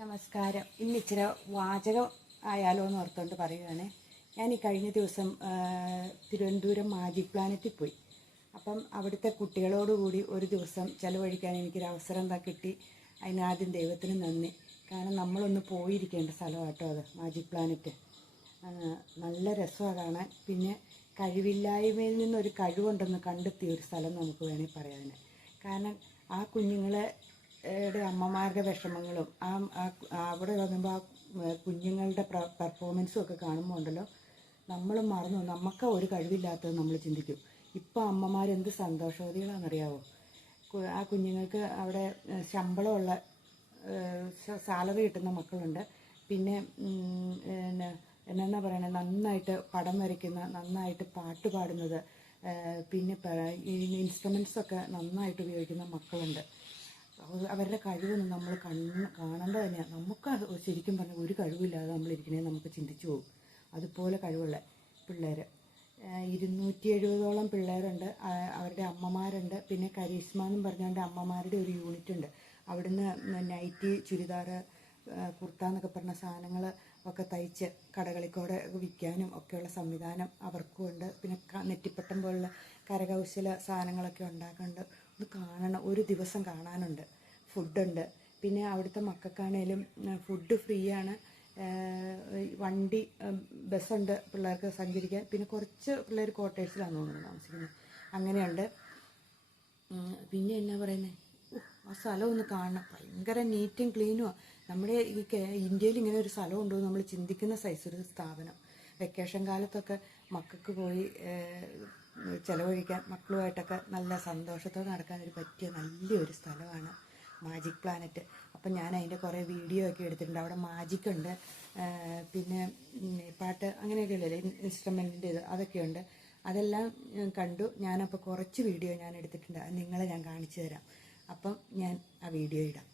നമസ്കാരം. ഇന്ന് ഇച്ചിരി വാചകം ആയാലോ എന്ന് ഓർത്തുകൊണ്ട് പറയുകയാണ് ഞാൻ ഈ കഴിഞ്ഞ ദിവസം തിരുവനന്തപുരം മാജിക് പ്ലാനറ്റിൽ പോയി. അപ്പം അവിടുത്തെ കുട്ടികളോടുകൂടി ഒരു ദിവസം ചിലവഴിക്കാൻ എനിക്കൊരു അവസരം എന്താ കിട്ടി? അതിനാദ്യം ദൈവത്തിന് നന്ദി. കാരണം നമ്മളൊന്ന് പോയിരിക്കേണ്ട സ്ഥലമാട്ടോ അത് മാജിക് പ്ലാനറ്റ്. നല്ല രസമാണ് കാണാൻ. പിന്നെ കഴിവില്ലായ്മയിൽ നിന്നൊരു കഴിവുണ്ടെന്ന് കണ്ടെത്തിയ ഒരു സ്ഥലം നമുക്ക് വേണമെങ്കിൽ പറയാൻ കാരണം ആ കുഞ്ഞുങ്ങളെ യുടെ അമ്മമാരുടെ വിഷമങ്ങളും ആ അവിടെ വന്നുമ്പോൾ ആ കുഞ്ഞുങ്ങളുടെ പെർഫോമൻസും ഒക്കെ കാണുമ്പോൾ ഉണ്ടല്ലോ. നമ്മൾ മറന്നു നമുക്ക് ഒരു കഴിവില്ലാത്തത് നമ്മൾ ചിന്തിക്കും. ഇപ്പോൾ അമ്മമാരെന്ത് സന്തോഷവതികളാണെന്നറിയാവോ? ആ കുഞ്ഞുങ്ങൾക്ക് അവിടെ ശമ്പളമുള്ള സാലറി കിട്ടുന്ന മക്കളുണ്ട്. പിന്നെ എന്നാ പറയണത് നന്നായിട്ട് പടം വരയ്ക്കുന്ന നന്നായിട്ട് പാട്ട് പാടുന്നത് പിന്നെ ഇൻസ്ട്രുമെൻസൊക്കെ നന്നായിട്ട് ഉപയോഗിക്കുന്ന മക്കളുണ്ട്. അവരുടെ കഴിവൊന്നും നമ്മൾ കണ്ണ് കാണേണ്ടത് തന്നെയാണ് നമുക്ക് അത് ശരിക്കും പറഞ്ഞാൽ ഒരു കഴിവില്ലാതെ നമ്മളിരിക്കണേ നമുക്ക് ചിന്തിച്ചു പോകും. അതുപോലെ കഴിവുള്ള പിള്ളേർ ഇരുന്നൂറ്റി എഴുപതോളം പിള്ളേരുണ്ട്. അവരുടെ അമ്മമാരുണ്ട്. പിന്നെ കരീഷ്മ എന്നും പറഞ്ഞുകൊണ്ട് അമ്മമാരുടെ ഒരു യൂണിറ്റ് ഉണ്ട്. അവിടുന്ന് നൈറ്റി ചുരിദാർ കുർത്ത എന്നൊക്കെ പറഞ്ഞ സാധനങ്ങൾ ഒക്കെ തയ്ച്ച് കടകളിക്കോടെ കൂടെ വിൽക്കാനും ഒക്കെയുള്ള സംവിധാനം അവർക്കും ഉണ്ട്. പിന്നെ നെറ്റിപ്പട്ടം പോലുള്ള കരകൗശല സാധനങ്ങളൊക്കെ ഉണ്ടാക്കുന്നുണ്ട് ഒന്ന് കാണണം ഒരു ദിവസം കാണാനുണ്ട്. ഫുഡുണ്ട്. പിന്നെ അവിടുത്തെ മക്കൾക്കാണേലും ഫുഡ് ഫ്രീ ആണ് വണ്ടി ബസ്സുണ്ട് പിള്ളേർക്ക് സഞ്ചരിക്കാൻ. പിന്നെ കുറച്ച് പിള്ളേർ ക്വാർട്ടേഴ്സിലാണ് തോന്നുന്നത് താമസിക്കുന്നത്. അങ്ങനെയുണ്ട്. പിന്നെ എന്നാ പറയുന്നത് ആ സ്ഥലം ഒന്ന് കാണണം. ഭയങ്കര നീറ്റും ക്ലീനുമാണ് നമ്മുടെ ഈ ഇന്ത്യയിൽ ഇങ്ങനെ ഒരു സ്ഥലം ഉണ്ടോ നമ്മൾ ചിന്തിക്കുന്ന സൈസ് ഒരു സ്ഥാപനം. വെക്കേഷൻ കാലത്തൊക്കെ മക്കൾക്ക് പോയി ചിലവഴിക്കാൻ മക്കളുമായിട്ടൊക്കെ നല്ല സന്തോഷത്തോടെ നടക്കാൻ ഒരു പറ്റിയ നല്ലൊരു സ്ഥലമാണ് മാജിക് പ്ലാനറ്റ് അപ്പം ഞാൻ അതിന്റെ കുറേ വീഡിയോ ഒക്കെ എടുത്തിട്ടുണ്ട്. അവിടെ മാജിക് ഉണ്ട്. പിന്നെ പാട്ട് അങ്ങനെയൊക്കെ ഉള്ളല്ലേ ഇൻസ്ട്രുമെന്റിന്റെ ഇത് അതൊക്കെയുണ്ട് അതെല്ലാം കണ്ടു. ഞാനപ്പോൾ കുറച്ച് വീഡിയോ ഞാൻ എടുത്തിട്ടുണ്ട്. അത് നിങ്ങളെ ഞാൻ കാണിച്ചു തരാം. അപ്പം ഞാൻ ആ വീഡിയോ ഇടാം.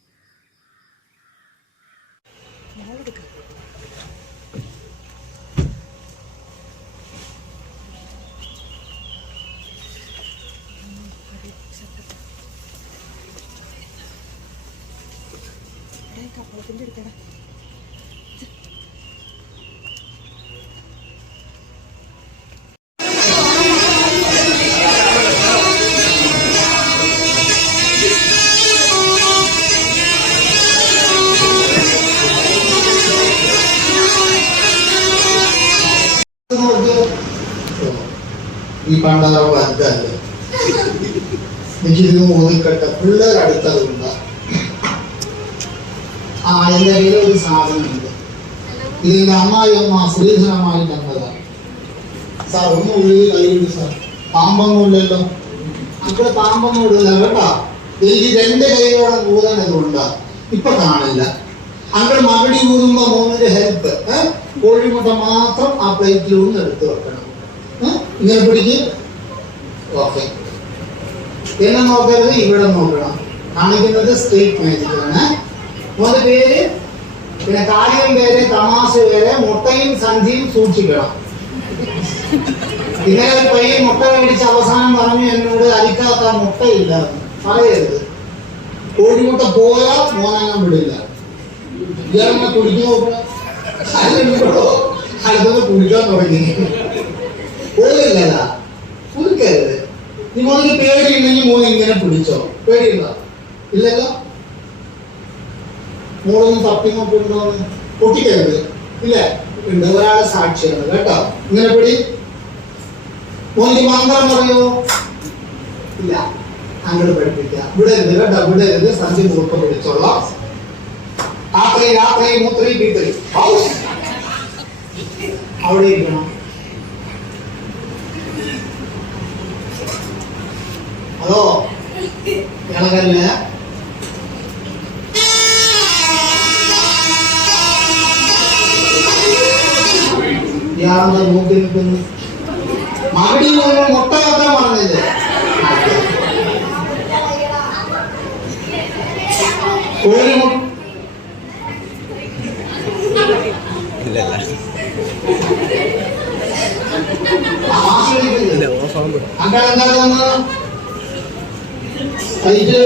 കപ്പളത്തിന്റെ എടുക്കട ഈ പണ്ടാറ വർഗല്ലേ എനിക്കിത് ഒതുക്കട്ടെ പിള്ളേർ അടുത്തതുണ്ട് ആ എന്റെ കയ്യിൽ ഒരു സാധനമുണ്ട് ഇത് എന്റെ അമ്മായിയമ്മ ശ്രീധരമായി തന്നതാണ് സാർ ഒന്ന് ഉള്ളിൽ കഴിയുന്നു സാർ. പാമ്പൊന്നും ഇല്ലല്ലോ മക്കൾ പാമ്പൊന്നും ഇടില്ല കേട്ടാ. എനിക്ക് രണ്ട് കൈകളോടെ കൂതാൻ അതുകൊണ്ട്. ഇപ്പൊ കാണില്ല. അങ്ങനെ മകടി ഊതുമ്പോ മോനിന്റെ ഹെൽപ്പ് കോഴിമുട്ട മാത്രം ആ പ്ലേറ്റിൽ ഊന്ന് എടുത്ത് വെക്കണം. ഇങ്ങനെ പിടിക്ക്. ഓക്കെ. എന്നെ നോക്കരുത് ഇവിടെ നോക്കണം. കാണിക്കുന്നത് സ്റ്റേറ്റ് മാജിക്കാണ് മോന്റെ പേര് പിന്നെ കാര്യം പേര് തമാശ പേര് മുട്ടയും സന്ധിയും സൂക്ഷിക്കണം. ഇങ്ങനെ ഒരു പയ്യൻ മുട്ട മേടിച്ച് അവസാനം പറഞ്ഞു എന്നോട് അരിക്കാത്ത മുട്ടയില്ല പറയരുത്. കോഴിമുട്ട പോയാൽ മോനങ്ങാൻ വിടില്ല. ഇയാളെന്നെ കുടിച്ചു നോക്കണം അടുത്തത് കുടിക്കാൻ തുടങ്ങി. പോകില്ലല്ല കുടിക്കരുത്. നീ മോനിക്ക് പേടിയുണ്ടെങ്കിൽ മോൻ ഇങ്ങനെ പിടിച്ചോ? പേടിയുണ്ടോ? ഇല്ലല്ലോ? മോളൊന്നും തപ്പി നോക്കുന്നുണ്ടോന്ന് പൊട്ടിക്കരുത്. ഇല്ലേ? ഉണ്ട് ഒരാളെ സാക്ഷിയാണ്. കേട്ടോ? ഇങ്ങനെ പിടി. മോനിക്ക് മന്ത്രം പറയോ? ഇല്ല. അങ്ങോട്ട് പഠിപ്പിക്കുക. വിടരുത് കേട്ടോ വിടരുത്. സഞ്ചി മുറുക്കം പിടിച്ചോളാം രാത്രി രാത്രി മൂത്രി പീത്രി. അവിടെ ഇരിക്കണം. അതോ ഇളകല്ല? ഇയാളെന്താ നോക്കി നിൽക്കുന്നു. മകടി മുട്ടയാക്കാൻ മുട്ട വെക്കാൻ പറഞ്ഞില്ലേ? അങ്ങനെ എന്താ തോന്നുന്നത് കഴിച്ച്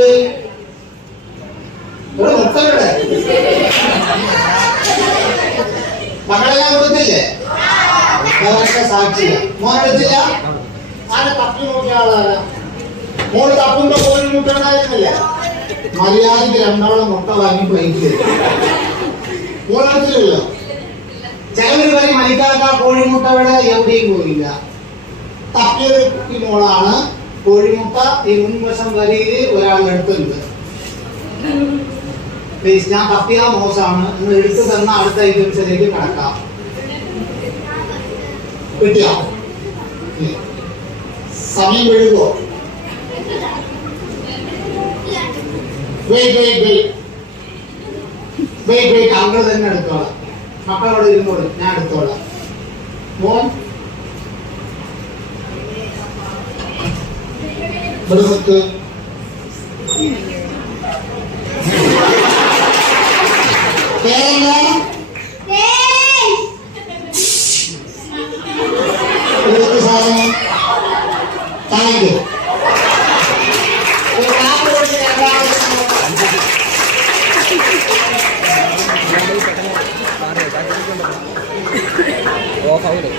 ഇവിടെ മുട്ടയുടെ മക്കളെ ഞാൻ കൊടുത്തില്ലേ അവരുടെ സാക്ഷിയ ആരെ തപ്പി നോക്കിയ ആളാരാ മോൾ തപ്പുമ്പോ പോലും മുട്ടുണ്ടായിരുന്നില്ല മര്യാദയ്ക്ക് രണ്ടോളം മുട്ട വാങ്ങി പ്ലേറ്റ് മോളെടുത്തില്ലല്ലോ ചിലവര് പറയും മരിക്കാത്ത കോഴിമുട്ട ഇവിടെ എവിടെയും പോയില്ല തപ്പിയത് കുട്ടി മോളാണ്. കോഴിമുട്ട ഈ മുൻവശം വരിയിൽ ഒരാളുടെ അടുത്തുണ്ട് പ്ലീസ് ഞാൻ തപ്പിയ മോശമാണ്. എന്ന് എടുത്തു തന്ന അടുത്ത ഐറ്റംസിലേക്ക് കടക്കാം. കിട്ടിയോ ഇല്ല. സമയം എഴുതുവോ wait wait wait wait wait uncle തന്നെ എടുത്തോളാം മക്കളോട് ഇരുന്നോളൂ ഞാൻ എടുത്തോളാം മോൻ ഇവിടെ ഓഫ് ആവൂലേ